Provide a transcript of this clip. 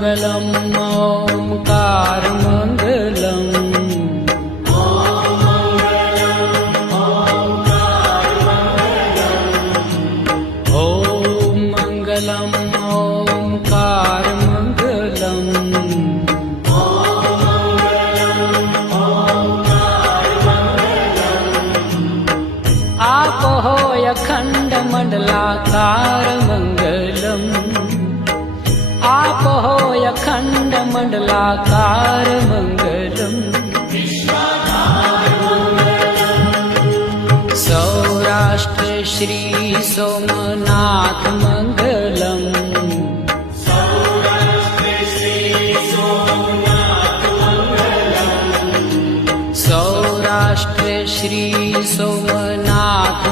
मङ्गलम् ओङ्कारमङ्गलम् अखंड मंडलाकार मंगलम आप हो अखंड मंडलाकार मंगलम सौराष्ट्र श्री सोमनाथ मंगलम सौराष्ट्र श्री सोमनाथ